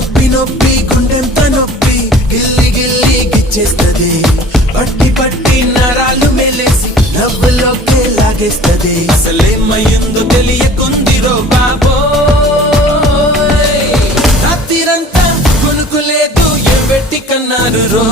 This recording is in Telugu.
నొప్పి నొప్పి గుండెంత నొప్పి గిల్లి గిల్లి గిచ్చేస్తది పట్టి పట్టి నరాలు మెలేసి నవ్వులోకే లాగేస్తది అసలేమయ్యిందో తెలియకుందిరో బాబోయ్ రాత్రిరంతా కొనుక్కులేదు ఏ వెట్టి కన్నారు రో